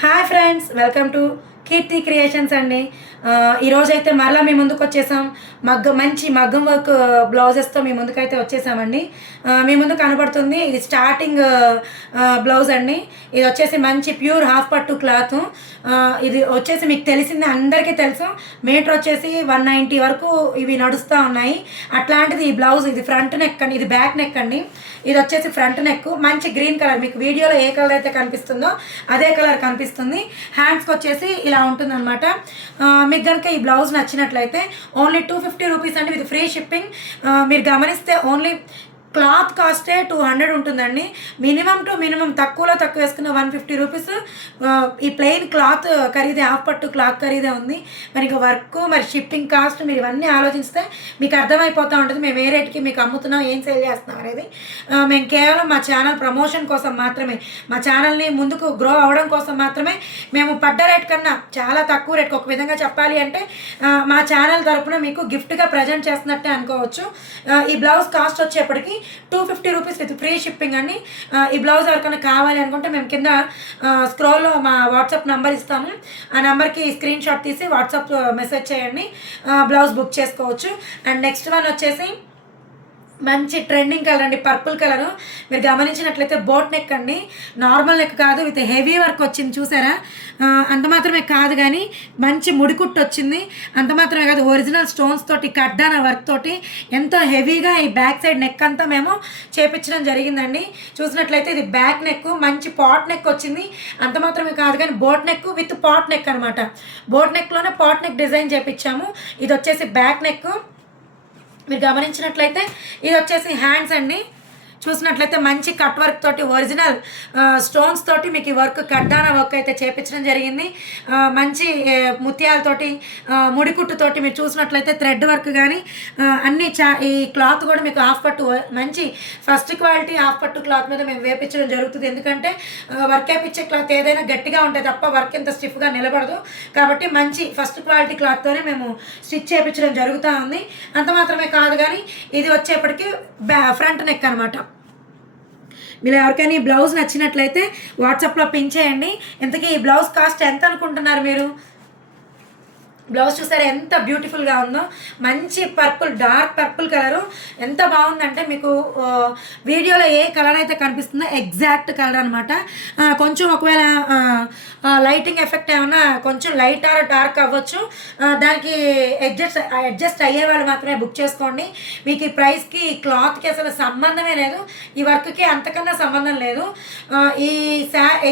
Hi friends, welcome to Keerthi creations అండి. ఈరోజైతే మరలా మీ ముందుకు వచ్చేసాం. మంచి మగ్గం వర్క్ బ్లౌజెస్తో మీ ముందుకైతే వచ్చేసామండి. మీ ముందు కనబడుతుంది ఇది స్టార్టింగ్ బ్లౌజ్ అండి. ఇది వచ్చేసి మంచి ప్యూర్ హాఫ్ పట్టు క్లాత్. ఇది వచ్చేసి మీకు తెలిసింది, అందరికీ తెలుసు. మీటర్ వచ్చేసి 190 వరకు ఇవి నడుస్తూ ఉన్నాయి. అట్లాంటిది ఈ బ్లౌజ్, ఇది ఫ్రంట్ నెక్ అండి, ఇది బ్యాక్ నెక్ అండి. ఇది వచ్చేసి ఫ్రంట్ నెక్, మంచి గ్రీన్ కలర్. మీకు వీడియోలో ఏ కలర్ అయితే కనిపిస్తుందో అదే కలర్ కనిపిస్తుంది. హ్యాండ్స్కి వచ్చేసి ఇలా ఉంటుందన్నమాట. మీకు కనుక ఈ బ్లౌజ్ నచ్చినట్లయితే ఓన్లీ 250 రూపీస్ అండి, విత్ ఫ్రీ షిప్పింగ్. మీరు గమనిస్తే ఓన్లీ క్లాత్ కాస్టే 200 ఉంటుందండి. మినిమం టు మినిమం తక్కువలో తక్కువ వేసుకున్న 150 రూపీస్. ఈ ప్లెయిన్ క్లాత్ ఖరీదే, హాఫ్ పట్టు క్లాత్ ఖరీదే ఉంది. మరి ఇక వర్క్, మరి షిప్పింగ్ కాస్ట్, మీరు ఇవన్నీ ఆలోచిస్తే మీకు అర్థమైపోతూ ఉంటుంది మేము ఏ రేట్కి మీకు అమ్ముతున్నాం, ఏం సేల్ చేస్తున్నాం అనేది. మేము కేవలం మా ఛానల్ ప్రమోషన్ కోసం మాత్రమే, మా ఛానల్ని ముందుకు గ్రో అవ్వడం కోసం మాత్రమే మేము పడ్డ రేట్ కన్నా చాలా తక్కువ రేట్కి, ఒక విధంగా చెప్పాలి అంటే మా ఛానల్ తరపున మీకు గిఫ్ట్గా ప్రజెంట్ చేస్తున్నట్టే అనుకోవచ్చు. ఈ బ్లౌజ్ కాస్ట్ వచ్చేప్పటికి 250 రూపీస్ విత్ ఫ్రీ షిప్పింగ్ అండి. ఈ బ్లౌజ్ ఎవరికైనా కావాలి అనుకుంటే మేము కింద స్క్రోల్లో మా వాట్సాప్ నెంబర్ ఇస్తాము. ఆ నెంబర్కి స్క్రీన్ షాట్ తీసి వాట్సాప్ మెసేజ్ చేయండి, బ్లౌజ్ బుక్ చేసుకోవచ్చు. అండ్ నెక్స్ట్ వన్ వచ్చేసి మంచి ట్రెండింగ్ కలర్ అండి, పర్పుల్ కలరు. మీరు గమనించినట్లయితే బోట్ నెక్ అండి, నార్మల్ నెక్ కాదు, విత్ హెవీ వర్క్ వచ్చింది చూసారా. అంత మాత్రమే కాదు కానీ మంచి ముడికుట్టు వచ్చింది. అంత మాత్రమే కాదు, ఒరిజినల్ స్టోన్స్ తోటి, కడ్డాన వర్క్ తోటి ఎంతో హెవీగా ఈ బ్యాక్ సైడ్ నెక్ అంతా మేము చేపించడం జరిగిందండి. చూసినట్లయితే ఇది బ్యాక్ నెక్, మంచి పాట్ నెక్ వచ్చింది. అంత మాత్రమే కాదు కానీ boat neck with pot neck అనమాట. బోట్ నెక్లోనే పాట్ నెక్ డిజైన్ చేపించాము. ఇది వచ్చేసి బ్యాక్ నెక్. మీరు గమనించినట్లయితే ఇది వచ్చేసి హ్యాండ్స్ అండి. చూసినట్లయితే మంచి కట్ వర్క్ తోటి, ఒరిజినల్ స్టోన్స్ తోటి మీకు ఈ వర్క్, కడ్డాన వర్క్ అయితే చేపించడం జరిగింది. మంచి ముత్యాలతోటి, ముడికుట్టుతోటి మీరు చూసినట్లయితే థ్రెడ్ వర్క్ కానీ అన్నీ ఈ క్లాత్ కూడా మీకు హాఫ్ పట్టు, మంచి ఫస్ట్ క్వాలిటీ హాఫ్ పట్టు క్లాత్ మీద మేము వేపించడం జరుగుతుంది. ఎందుకంటే వర్క్ వేపించే క్లాత్ ఏదైనా గట్టిగా ఉంటుంది తప్ప వర్క్ ఎంత స్టిఫ్గా నిలబడదు. కాబట్టి మంచి ఫస్ట్ క్వాలిటీ క్లాత్తోనే మేము స్టిచ్ చేయించడం జరుగుతూ ఉంది. అంత మాత్రమే కాదు కానీ ఇది వచ్చేప్పటికి ఫ్రంట్ నెక్ అనమాట. మీరు ఎవరికైనా ఈ బ్లౌజ్ నచ్చినట్లయితే వాట్సాప్లో పిన్ చేయండి. ఇంతకీ ఈ బ్లౌజ్ కాస్ట్ ఎంత అనుకుంటున్నారు మీరు? బ్లౌజ్ చూసారా ఎంత బ్యూటిఫుల్గా ఉందో, మంచి పర్పుల్, డార్క్ పర్పుల్ కలరు. ఎంత బాగుందంటే మీకు వీడియోలో ఏ కలర్ అయితే కనిపిస్తుందో ఎగ్జాక్ట్ కలర్ అనమాట. కొంచెం ఒకవేళ లైటింగ్ ఎఫెక్ట్ ఏమన్నా కొంచెం లైట్ ఆర్ డార్క్ అవ్వచ్చు. దానికి అడ్జస్ట్ అయ్యే వాళ్ళు మాత్రమే బుక్ చేసుకోండి. మీకు ఈ ప్రైస్కి, ఈ క్లాత్కి అసలు సంబంధమే లేదు, ఈ వర్క్కి అంతకన్నా సంబంధం లేదు.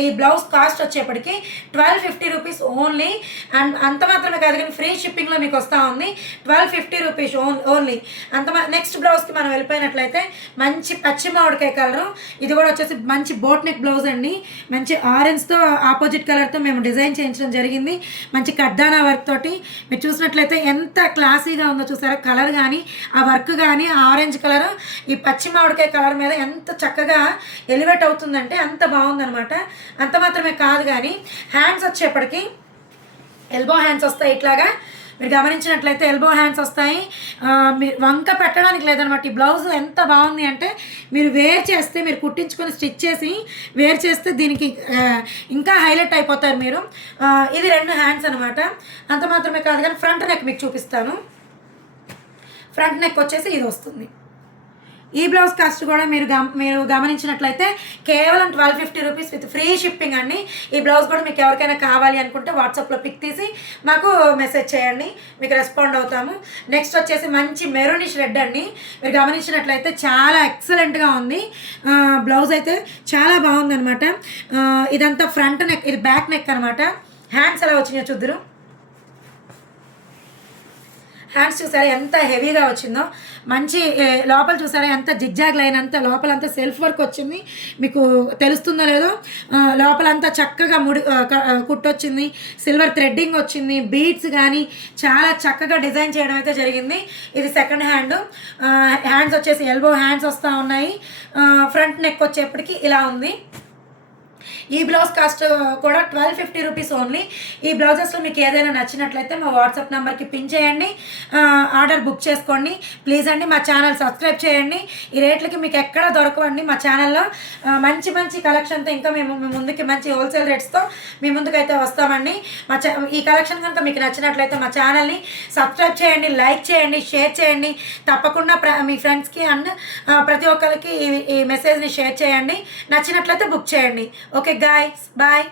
ఈ బ్లౌజ్ కాస్ట్ వచ్చేప్పటికి 1250 రూపీస్ ఓన్లీ. అండ్ అంత మాత్రమే కాదు, ఫ్రీ షిప్పింగ్లో మీకు వస్తూ ఉంది. 1250 రూపీస్ ఓన్లీ. నెక్స్ట్ బ్లౌజ్కి మనం వెళ్ళిపోయినట్లయితే మంచి పచ్చి మామిడికాయ కలరు. ఇది కూడా వచ్చేసి మంచి బోట్ నెక్ బ్లౌజ్ అండి. మంచి ఆరెంజ్తో ఆపోజిట్ కలర్తో మేము డిజైన్ చేయించడం జరిగింది. మంచి కడ్డానా వర్క్ తోటి మీరు చూసినట్లయితే ఎంత క్లాసీగా ఉందో చూసారా. కలర్ కానీ, ఆ వర్క్ కానీ, ఆ ఆరెంజ్ కలర్ ఈ పచ్చి మామిడికాయ కలర్ మీద ఎంత చక్కగా ఎలివేట్ అవుతుందంటే అంత బాగుందనమాట. అంత మాత్రమే కాదు కానీ హ్యాండ్స్ వచ్చేప్పటికి ఎల్బో హ్యాండ్స్ వస్తాయి. ఇట్లాగా మీరు గమనించినట్లయితే ఎల్బో హ్యాండ్స్ వస్తాయి. మీరు వంక పెట్టడానికి లేదనమాట. ఈ బ్లౌజ్ ఎంత బాగుంది అంటే మీరు వేర్ చేస్తే, మీరు కుట్టించుకొని స్టిచ్ చేసి వేర్ చేస్తే దీనికి ఇంకా హైలైట్ అయిపోతారు మీరు. ఇది 2 హ్యాండ్స్ అనమాట. అంత మాత్రమే కాదు కానీ ఫ్రంట్ నెక్ మీకు చూపిస్తాను. ఫ్రంట్ నెక్ వచ్చేసి ఇది వస్తుంది. ఈ బ్లౌజ్ కాస్ట్ కూడా మీరు గమనించినట్లయితే కేవలం 1250 రూపీస్ విత్ ఫ్రీ షిప్పింగ్ అండి. ఈ బ్లౌజ్ కూడా మీకు ఎవరికైనా కావాలి అనుకుంటే వాట్సాప్లో పిక్ తీసి మాకు మెసేజ్ చేయండి, మీకు రెస్పాండ్ అవుతాము. నెక్స్ట్ వచ్చేసి మంచి మెరూనిష్ రెడ్ అండి. మీరు గమనించినట్లయితే చాలా ఎక్సలెంట్గా ఉంది. బ్లౌజ్ అయితే చాలా బాగుందనమాట. ఇదంతా ఫ్రంట్ నెక్, ఇది బ్యాక్ నెక్ అనమాట. హ్యాండ్స్ ఎలా వచ్చినాయో చూద్దరు. హ్యాండ్స్ చూసారా ఎంత హెవీగా వచ్చిందో. మంచి లోపల చూసారా ఎంత జిగ్జాగ్ లైన్, అంతా లోపలంతా సెల్ఫ్ వర్క్ వచ్చింది. మీకు తెలుస్తుందో లేదో, లోపలంతా చక్కగా కుట్టొచ్చింది, సిల్వర్ థ్రెడ్డింగ్ వచ్చింది, బీడ్స్ కానీ చాలా చక్కగా డిజైన్ చేయడం అయితే జరిగింది. ఇది సెకండ్ హ్యాండ్. హ్యాండ్స్ వచ్చేసి ఎల్బో హ్యాండ్స్ వస్తూ ఉన్నాయి. ఫ్రంట్ నెక్ వచ్చేప్పటికి ఇలా ఉంది. ఈ బ్లౌజ్ కాస్ట్ కూడా 1250 రూపీస్ ఓన్లీ. ఈ బ్లౌజెస్లో మీకు ఏదైనా నచ్చినట్లయితే మా వాట్సాప్ నెంబర్కి పిన్ చేయండి, ఆర్డర్ బుక్ చేసుకోండి ప్లీజ్ అండి. మా ఛానల్ సబ్స్క్రైబ్ చేయండి. ఈ రేట్లకి మీకు ఎక్కడ దొరకవండి మా ఛానల్లో. మంచి మంచి కలెక్షన్తో ఇంకా మేము మీ ముందుకి మంచి హోల్సేల్ రేట్స్తో మీ ముందుకైతే వస్తామండి. ఈ కలెక్షన్ కనుక మీకు నచ్చినట్లయితే మా ఛానల్ని సబ్స్క్రైబ్ చేయండి, లైక్ చేయండి, షేర్ చేయండి. తప్పకుండా మీ ఫ్రెండ్స్కి అండ్ ప్రతి ఒక్కరికి ఈ మెసేజ్ని షేర్ చేయండి. నచ్చినట్లయితే బుక్ చేయండి. Okay guys, bye.